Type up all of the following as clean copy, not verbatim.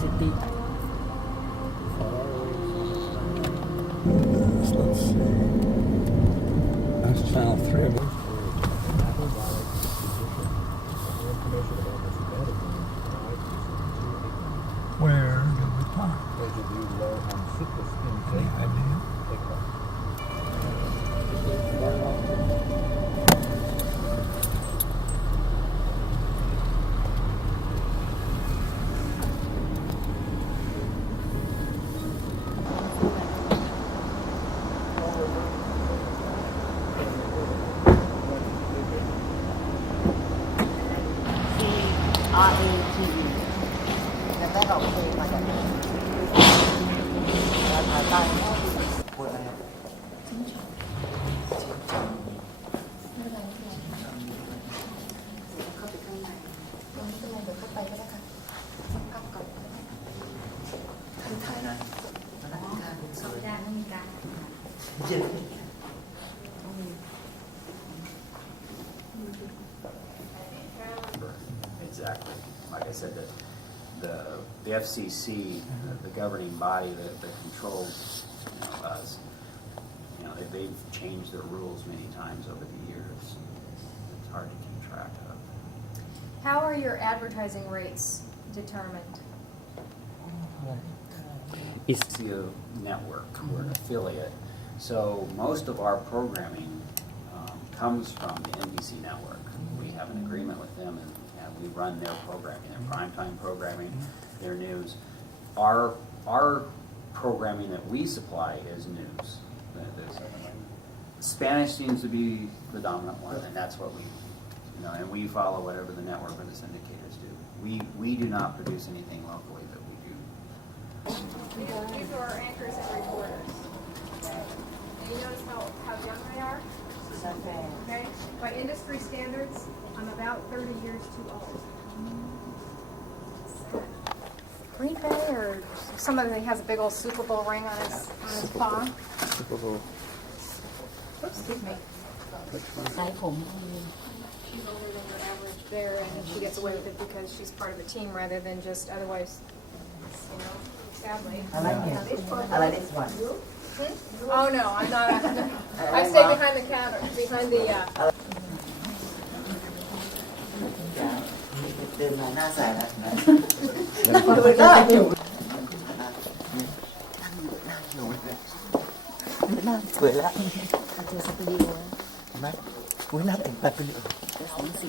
ซิตี้ Let's see. That's channel 3 of it. Where do we park? Any idea? RATE แล้วแม่เราเคยมาจากภายใต้พูดอะไรครับเข้าไปข้างในตรงนี้เป็นไรเดี๋ยวเข้าไปก็ได้ค่ะกลับก่อนคือไทยนะเขาไม่ได้ไม่มีการเย็นExactly. Like I said, the FCC, the governing body that controls us, they've changed their rules many times over the years. It's hard to keep track of. How are your advertising rates determined? It's a network. We're an affiliate. So most of our programming comes from the NBC network. We have an agreement with them and we run their programming, their primetime programming, their news. Our programming that we supply is news. Spanish seems to be the dominant one, and that's what and we follow whatever the network or the syndicators do. We do not produce anything locally that we do. These are our anchors and reporters. Okay. And you notice how young they are? Okay. By industry standards, I'm about 30 years too old. Green Bay, or somebody has a big old Super Bowl ring on his paw. Super Bowl. Oops, excuse me. สายผม She's older than the average bear, and she gets away with it because she's part of a team rather than just otherwise, sadly. I like it. I like this one. Oh no, I'm not. I stay behind the counter, behind the. เดินมาหน้าใสแล้วนะดูหน้าอยู่หน้าสวยแล้วเจอสตูดิโอเห็นไหมอุ้ยหน้าแต่งแบบเป็นสองสี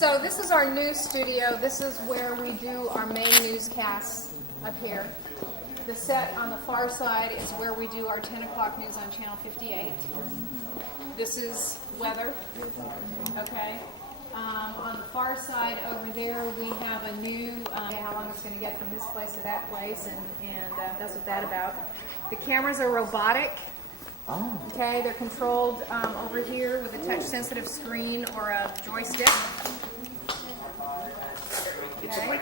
So this is our news studio. This is where we do our main newscasts up here. The set on the far side is where we do our 10 o'clock news on Channel 58. This is weather, okay? On the far side over there, we have a new, how long it's going to get from this place to that place, and that's what that's about. The cameras are robotic. Oh. Okay, they're controlled over here with a touch-sensitive screen or a joystick. Okay.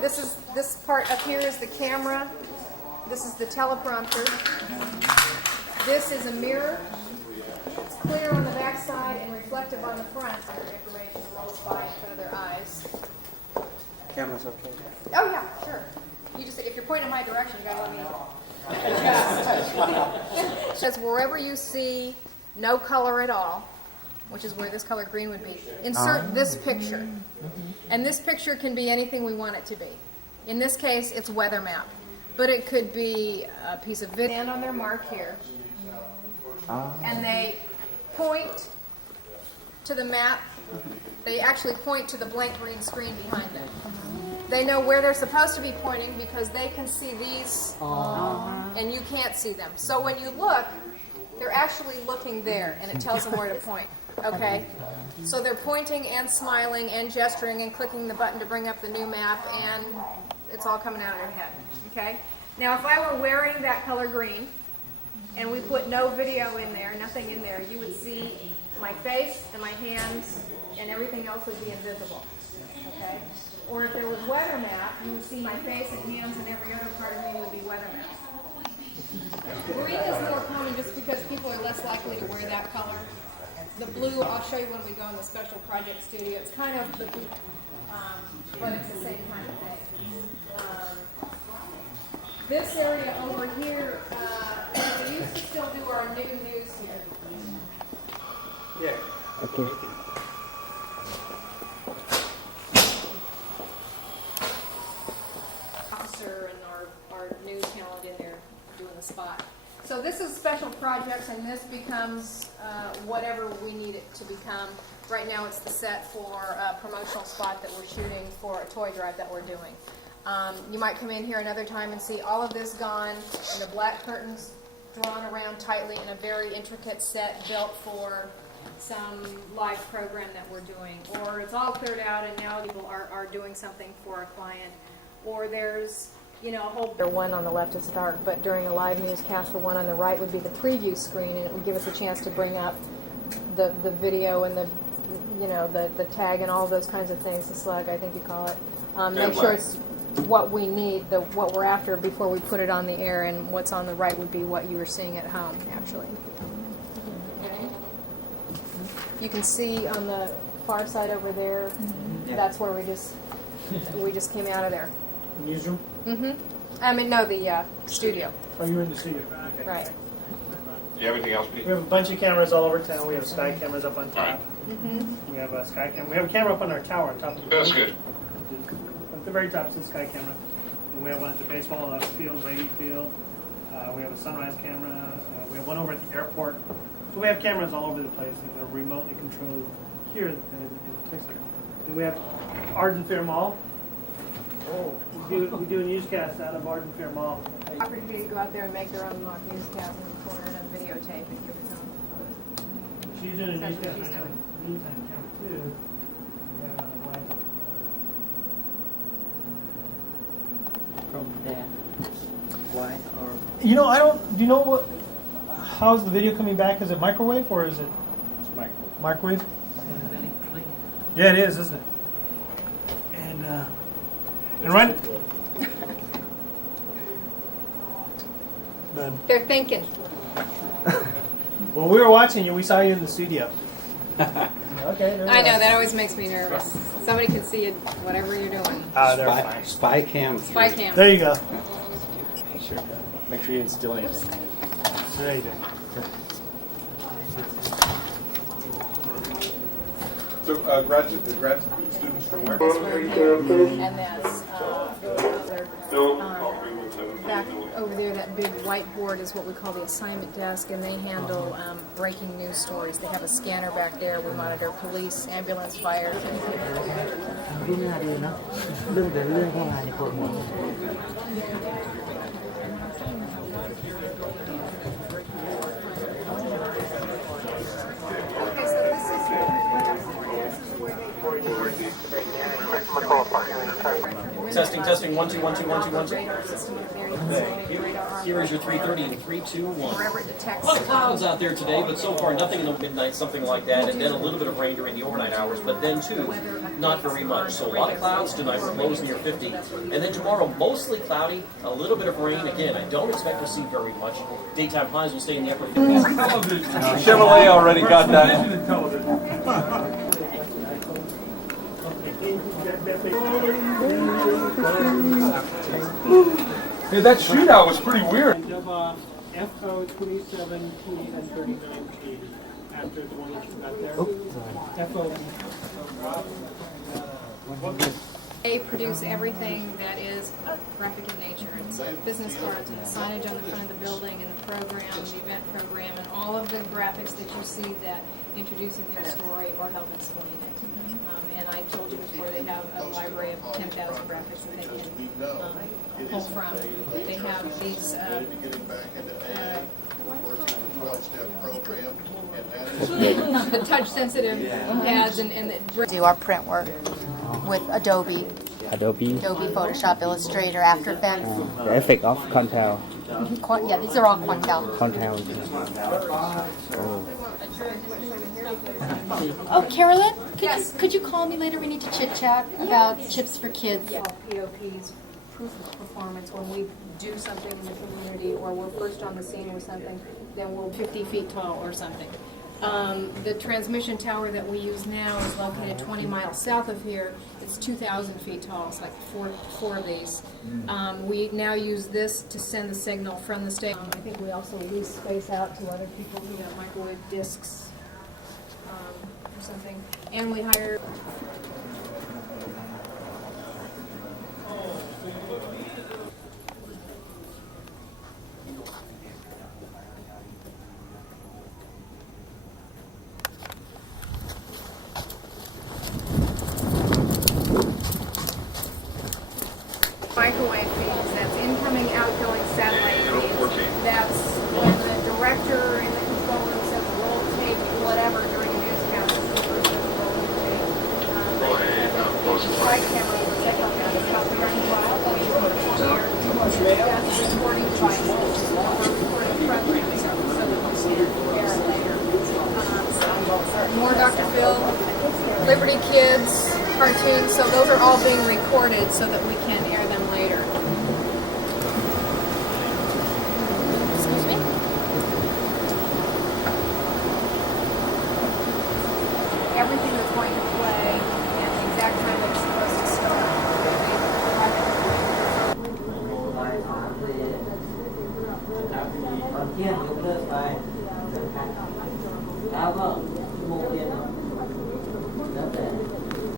This part up here is the camera. This is the teleprompter. This is a mirror. It's clear on the back side and reflective on the front. Information rolls by in front of their eyes. Camera's okay. Oh yeah, sure. You just if you're pointing in my direction, you gotta let me know. It says wherever you see no color at all, which is where this color green would be, insert this picture. And this picture can be anything we want it to be. In this case, it's weather map. But it could be a piece of video. Stand on their mark here. And they point to the map. They actually point to the blank green screen behind them. They know where they're supposed to be pointing because they can see these and you can't see them. So when you look, they're actually looking there and it tells them where to point. Okay? So they're pointing and smiling and gesturing and clicking the button to bring up the new map, and it's all coming out of their head. Okay? Now if I were wearing that color green and we put no video in there, nothing in there, you would see my face and my hands and everything else would be invisible. Okay? Or if there was weather map, you would see my face and hands and every other part of me would be weather map. Green is more common just because people are less likely to wear that color the blue, I'll show you when we go in the special project studio. It's kind of, but it's the same kind of thing. This area over here, we used to still do our new news here. Yeah. Okay. Officer and our news talent in there doing the spot. So this is special projects, and this becomes whatever we need it to become. Right now it's the set for a promotional spot that we're shooting for a toy drive that we're doing. You might come in here another time and see all of this gone and the black curtains drawn around tightly in a very intricate set built for some live program that we're doing. Or it's all cleared out and now people are doing something for a client. Or there's, a whole one on the left is dark, but during a live newscast, the one on the right would be the preview screen, and it would give us a chance to bring up the video and the tag and all those kinds of things, the slug, I think you call it. Make sure it's what we need, what we're after before we put it on the air, and what's on the right would be what you were seeing at home, actually. Okay. You can see on the far side over there, that's where we just came out of there. Newsroom? The studio. Oh, you're in the studio. Okay. Right. Do you have anything else, Pete? We have a bunch of cameras all over town. We have sky cameras up on top. We have a sky camera. We have a camera up on our tower on top of the That's building. good. At the very top is the sky camera. And we have one at the baseball field, Brady Field. We have a sunrise camera. We have one over at the airport. So we have cameras all over the place, and they're remotely controlled here in Kcra. And we have Arden Fair Mall. We do a newscast out of Arden Fair Mall. Opportunity to go out there and make their own mock newscast and record it and videotape and give it to them. She's doing a That's what newscast she's right now. doing. Meantime, camera 2. We have a live, From there, why or do you know what? How's the video coming back? Is it microwave or is it microwave? really clean? Yeah, it is, isn't it? And right. But, They're thinking. well, we were watching you. We saw you in the studio. Okay. there I you know, go. that always makes me nervous. Somebody can see it, whatever you're doing. They're fine. Spy cam. Spy cam. There you go. Make sure you didn't steal anything. There you go. So, grad students from where? And that's back over there, that big whiteboard is what we call the assignment desk, and they handle breaking news stories. They have a scanner back there. We monitor police, ambulance, fire. ไม่น่าเลยเนาะเรื่องเข้ามาในปวดหัว Okay, so this is Testing, 1 2 1 2 1 2 1 2. radar system up there. You can see the radar arm. Here is your 330 and 3 2 1. Wherever it detects. A lot of clouds out there today, but so far nothing in the midnight, something like that, and then a little bit of rain during the overnight hours, but then too, not very much. So a lot of clouds tonight, we're lows near 50, and then tomorrow mostly cloudy, a little bit of rain. Again, I don't expect to see very much. Daytime highs will stay in the upper 50s. Chevrolet already got that. Hey, that shootout was pretty weird. FO 27P and 39P after the one that you got there. FO. They produce everything that is graphic in nature. It's business cards and signage on the front of the building and the program, the event program, and all of the graphics that you see that introduce a new story or help explain it. And I told you before, they have a library of 10,000 graphics that they can pull from. They have these the touch-sensitive pads and Do our print work with Adobe Adobe. Photoshop, Illustrator, After Effects. The effect of Contel. Yeah, these are all Quantel. Contel. Oh, Carolyn, could you call me later? We need to chit chat about chips for kids. POP's proof of performance when we do something in the community or we're first on the scene with something, then we're 50 feet tall or something. The transmission tower that we use now is located 20 miles south of here. It's 2,000 feet tall. It's like four of these. We now use this to send the signal from the station. I think we also lease space out to other people who have microwave discs or something. And we hire. Microwave feeds, that's incoming, outgoing satellite feeds. That's when the director in the control room says roll tape, whatever, during a newscast. Roll tape. Flight camera will check on that. It's about 30 miles. That's recording devices. We're recording programs so we can air it later. More Dr. Phil, Liberty Kids, cartoons, so those are all being recorded so that we can air them.